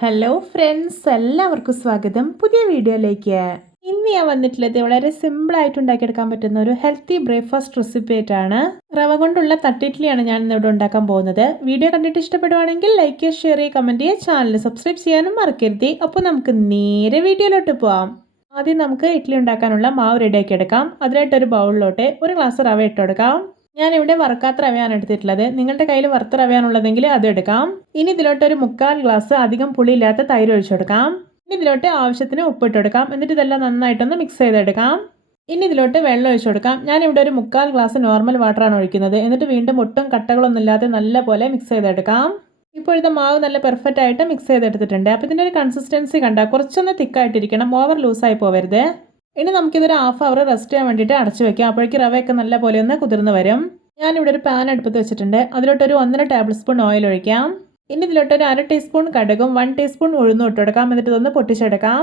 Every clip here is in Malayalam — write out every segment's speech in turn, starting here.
ഹലോ ഫ്രണ്ട്സ് എല്ലാവർക്കും സ്വാഗതം. പുതിയ വീഡിയോയിലേക്ക്. ഇന്ന് ഞാൻ വന്നിട്ടുള്ളത് വളരെ സിമ്പിൾ ആയിട്ട് ഉണ്ടാക്കിയെടുക്കാൻ പറ്റുന്ന ഒരു ഹെൽത്തി ബ്രേക്ക്ഫാസ്റ്റ് റെസിപ്പി ആയിട്ടാണ്. റവ കൊണ്ടുള്ള തട്ടിഡ്ലിയാണ് ഞാൻ ഇന്ന് ഇവിടെ ഉണ്ടാക്കാൻ പോകുന്നത്. വീഡിയോ കണ്ടിട്ട് ഇഷ്ടപ്പെടുവാണെങ്കിൽ ലൈക്ക് ചെയ്യുക ഷെയർ ചെയ്യുക. കമന്റ് ചെയ്യുക ചാനൽ സബ്സ്ക്രൈബ് ചെയ്യാനും മറക്കരുത്. അപ്പോൾ നമുക്ക് നേരെ വീഡിയോയിലോട്ട് പോവാം. ആദ്യം നമുക്ക് ഇഡ്ഡലി ഉണ്ടാക്കാനുള്ള മാവ് റെഡിയാക്കി എടുക്കാം. അതിനായിട്ട് ഒരു ബൗളിലോട്ട് ഒരു ഗ്ലാസ് റവ ഇട്ട് കൊടുക്കാം. ഞാനിവിടെ വറുക്കാത്ത റവയാണ് എടുത്തിട്ടുള്ളത്. നിങ്ങളുടെ കയ്യിൽ വറുത്ത റവയാണുള്ളതെങ്കിൽ അത് എടുക്കാം. ഇനി ഇതിലോട്ട് ഒരു മുക്കാൽ ഗ്ലാസ് അധികം പുളിയില്ലാത്ത തൈര് ഒഴിച്ചെടുക്കാം ഇനി ഇതിലോട്ട് ആവശ്യത്തിന് ഉപ്പിട്ട് കൊടുക്കാം. എന്നിട്ട് ഇതെല്ലാം നന്നായിട്ടൊന്ന് മിക്സ് ചെയ്തെടുക്കാം ഇനി ഇതിലോട്ട് വെള്ളം ഒഴിച്ചു കൊടുക്കാം. ഞാനിവിടെ ഒരു മുക്കാൽ ഗ്ലാസ് നോർമൽ വാട്ടറാണ് ഒഴിക്കുന്നത്. എന്നിട്ട് വീണ്ടും ഒട്ടും കട്ടകളൊന്നും ഇല്ലാതെ നല്ല പോലെ മിക്സ് ചെയ്തെടുക്കാം ഇപ്പോഴത്തെ മാവ് നല്ല പെർഫെക്റ്റ് ആയിട്ട് മിക്സ് ചെയ്തെടുത്തിട്ടുണ്ട്. അപ്പോൾ ഇതിന്റെ ഒരു കൺസിസ്റ്റൻസി കണ്ട കുറച്ചൊന്ന് തിക്കായിട്ടിരിക്കണം ഓവർ ലൂസായി പോവരുത്. ഇനി നമുക്കിതൊരു ഹാഫ് അവർ റെസ്റ്റ് ചെയ്യാൻ വേണ്ടിയിട്ട് അടച്ചു വെക്കാം. അപ്പോഴേക്ക് റവയൊക്കെ നല്ല പോലെ ഒന്ന് കുതിർന്ന് വരും. ഞാനിവിടെ ഒരു പാൻ അടുപ്പത്ത് വെച്ചിട്ടുണ്ട്. അതിലോട്ടൊരു ഒന്നര ടേബിൾ സ്പൂൺ ഓയിൽ ഒഴിക്കാം. ഇനി ഇതിലോട്ടൊരു അര ടീസ്പൂൺ കടുകും വൺ ടീസ്പൂൺ ഉഴുന്നും ഇട്ട് കൊടുക്കാം. എന്നിട്ട് ഇതൊന്ന് പൊട്ടിച്ചെടുക്കാം.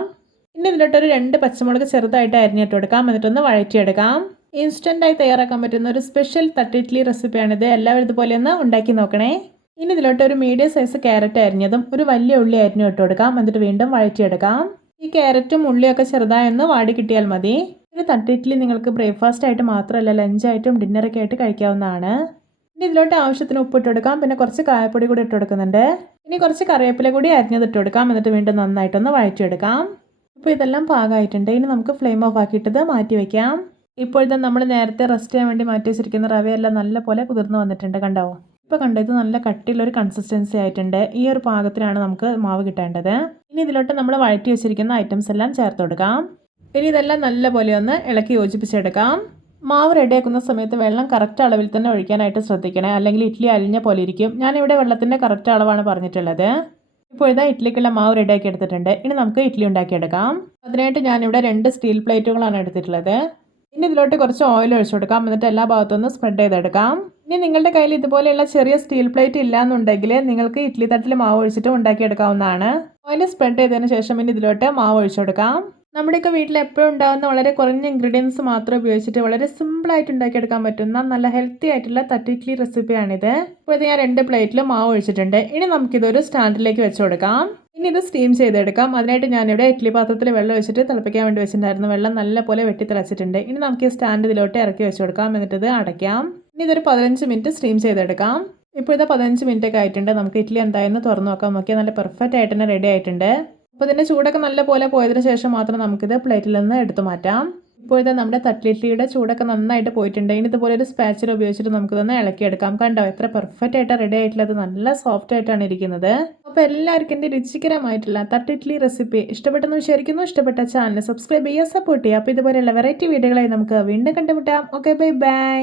ഇനി ഇതിലോട്ടൊരു രണ്ട് പച്ചമുളക് ചെറുതായിട്ട് അരിഞ്ഞിട്ട് കൊടുക്കാം. എന്നിട്ടൊന്ന് വഴറ്റിയെടുക്കാം. ഇൻസ്റ്റന്റായി തയ്യാറാക്കാൻ പറ്റുന്ന ഒരു സ്പെഷ്യൽ തട്ടിഡ്ലി റെസിപ്പിയാണിത് എല്ലാവരും ഇതുപോലെ ഒന്ന് ഉണ്ടാക്കി നോക്കണേ. ഇനി ഇതിലോട്ട് ഒരു മീഡിയം സൈസ് ക്യാരറ്റ് അരിഞ്ഞതും ഒരു വലിയ ഉള്ളി അരിഞ്ഞു ഇട്ട് കൊടുക്കാം. എന്നിട്ട് വീണ്ടും വഴറ്റിയെടുക്കാം. ഈ ക്യാരറ്റും ഉള്ളിയൊക്കെ ചെറുതായി ഒന്ന് വാടി കിട്ടിയാൽ മതി. ഒരു തട്ടിഡ്ലി നിങ്ങൾക്ക് ബ്രേക്ക്ഫാസ്റ്റ് ആയിട്ട് മാത്രമല്ല ലഞ്ചായിട്ടും ഡിന്നറൊക്കെ ആയിട്ട് കഴിക്കാവുന്നതാണ്. ഇനി ഇതിലോട്ട് ആവശ്യത്തിന് ഉപ്പിട്ട് കൊടുക്കാം. പിന്നെ കുറച്ച് കായപ്പൊടി കൂടി ഇട്ട് കൊടുക്കുന്നുണ്ട്. ഇനി കുറച്ച് കറിവേപ്പില കൂടി അരിഞ്ഞത് ഇട്ട് കൊടുക്കാം. എന്നിട്ട് വീണ്ടും നന്നായിട്ടൊന്ന് വഴറ്റിയെടുക്കാം. ഇപ്പോൾ ഇതെല്ലാം പാകമായിട്ടുണ്ട്. ഇനി നമുക്ക് ഫ്ലെയിം ഓഫ് ആക്കിയിട്ടത് മാറ്റി വയ്ക്കാം ഇപ്പോഴത്തെ നമ്മൾ നേരത്തെ റെസ്റ്റ് ചെയ്യാൻ വേണ്ടി മാറ്റി വെച്ചിരിക്കുന്ന റവയെല്ലാം നല്ല പോലെ കുതിർന്ന് വന്നിട്ടുണ്ട്. കണ്ടോ? ഇപ്പോൾ കണ്ടത് നല്ല കട്ടിയുള്ളൊരു കൺസിസ്റ്റൻസി ആയിട്ടുണ്ട്. ഈ ഒരു പാകത്തിലാണ് നമുക്ക് മാവ് കിട്ടേണ്ടത്. ഇനി ഇതിലോട്ട് നമ്മൾ വഴറ്റി വെച്ചിരിക്കുന്ന ഐറ്റംസ് എല്ലാം ചേർത്ത് കൊടുക്കാം. ഇനി ഇതെല്ലാം നല്ലപോലെ ഒന്ന് ഇളക്കി യോജിപ്പിച്ചെടുക്കാം. മാവ് റെഡിയാക്കുന്ന സമയത്ത് വെള്ളം കറക്റ്റ് അളവിൽ തന്നെ ഒഴിക്കാനായിട്ട് ശ്രദ്ധിക്കണേ. അല്ലെങ്കിൽ ഇഡ്ഡലി അലിഞ്ഞ പോലെ ഇരിക്കും. ഞാനിവിടെ വെള്ളത്തിന്റെ കറക്റ്റ് അളവാണ് പറഞ്ഞിട്ടുള്ളത്. ഇപ്പോൾ ഇതാ ഇഡ്ഡലിക്കുള്ള മാവ് റെഡിയാക്കി എടുത്തിട്ടുണ്ട്. ഇനി നമുക്ക് ഇഡ്ഡലി ഉണ്ടാക്കിയെടുക്കാം. അതിനായിട്ട് ഞാനിവിടെ രണ്ട് സ്റ്റീൽ പ്ലേറ്റുകളാണ് എടുത്തിട്ടുള്ളത്. ഇനി ഇതിലോട്ട് കുറച്ച് ഓയിൽ ഒഴിച്ചു കൊടുക്കാം. എന്നിട്ട് എല്ലാ ഭാഗത്തുനിന്ന് സ്പ്രെഡ് ചെയ്തെടുക്കാം. ഇനി നിങ്ങളുടെ കയ്യിൽ ഇതുപോലെയുള്ള ചെറിയ സ്റ്റീൽ പ്ലേറ്റ് ഇല്ല എന്നുണ്ടെങ്കിൽ നിങ്ങൾക്ക് ഇഡ്ഡലി തട്ടിൽ മാവ് ഒഴിച്ചിട്ട് ഉണ്ടാക്കിയെടുക്കാവുന്നതാണ്. ഓയിൽ സ്പ്രെഡ് ചെയ്തതിനു ശേഷം ഇനി ഇതിലോട്ട് മാവ് ഒഴിച്ചു കൊടുക്കാം. നമ്മുടെയൊക്കെ വീട്ടിൽ എപ്പോഴും ഉണ്ടാകുന്ന വളരെ കുറഞ്ഞ ഇൻഗ്രീഡിയൻസ് മാത്രം ഉപയോഗിച്ചിട്ട് വളരെ സിമ്പിളായിട്ട് ഉണ്ടാക്കിയെടുക്കാൻ പറ്റുന്ന നല്ല ഹെൽത്തി ആയിട്ടുള്ള തട്ടിഡ്ലി റെസിപ്പിയാണിത് ഇപ്പോൾ ഇത് ഞാൻ രണ്ട് പ്ലേറ്റിൽ മാവ് ഒഴിച്ചിട്ടുണ്ട്. ഇനി നമുക്കിതൊരു സ്റ്റാൻഡിലേക്ക് വെച്ച് കൊടുക്കാം. ഇനി ഇത് സ്റ്റീം ചെയ്തെടുക്കാം. അതിനായിട്ട് ഞാനിവിടെ ഇഡ്ഡലി പാത്രത്തിൽ വെള്ളം ഒഴിച്ചിട്ട് തിളപ്പിക്കാൻ വേണ്ടി വെച്ചിട്ടുണ്ടായിരുന്നു വെള്ളം നല്ല പോലെ വെട്ടി തിളച്ചിട്ടുണ്ട്. ഇനി നമുക്ക് ഈ സ്റ്റാൻഡ് ഇതിലോട്ട് ഇറക്കി വെച്ച് കൊടുക്കാം. എന്നിട്ട് ഇത് അടയ്ക്കാം. ഇനി ഇതൊരു പതിനഞ്ച് മിനിറ്റ് സ്റ്റീം ചെയ്തെടുക്കാം. ഇപ്പോൾ ഇത് പതിനഞ്ച് മിനിറ്റ് ഒക്കെ ആയിട്ടുണ്ട്. നമുക്ക് ഇഡ്ഡലി എന്തായെന്ന് തുറന്ന് നോക്കാം. നോക്കിയാൽ നല്ല പെർഫെക്റ്റ് ആയിട്ട് തന്നെ റെഡി ആയിട്ടുണ്ട്. അപ്പോൾ ഇതിന്റെ ചൂടൊക്കെ നല്ല പോലെ പോയതിന് ശേഷം മാത്രം നമുക്കിത് പ്ലേറ്റിൽ നിന്ന് എടുത്തു മാറ്റാം. ഇപ്പോൾ ഇത് നമ്മുടെ തട്ടിലിട്ടിയുടെ ചൂടൊക്കെ നന്നായിട്ട് പോയിട്ടുണ്ട്. ഇനി ഇതുപോലെ ഒരു സ്പാച്ചൽ ഉപയോഗിച്ചിട്ട് നമുക്കിതൊന്ന് ഇളക്കിയെടുക്കാം. കണ്ടോ എത്ര പെർഫെക്റ്റ് ആയിട്ട് റെഡി ആയിട്ടുള്ളത്. നല്ല സോഫ്റ്റ് ആയിട്ടാണ് ഇരിക്കുന്നത്. അപ്പോൾ എല്ലാവർക്കും എന്റെ രുചികരമായിട്ടുള്ള തട്ടിഡ്ലി റെസിപ്പി ഇഷ്ടപ്പെട്ടെന്ന് വിചാരിക്കുന്നു. ഇഷ്ടപ്പെട്ട ചാനൽ സബ്സ്ക്രൈബ് ചെയ്യുക സപ്പോർട്ട് ചെയ്യുക. അപ്പോൾ ഇതുപോലെയുള്ള വെറൈറ്റി വീഡിയോകളായി നമുക്ക് വീണ്ടും കണ്ടുമുട്ടാം. Okay bye bye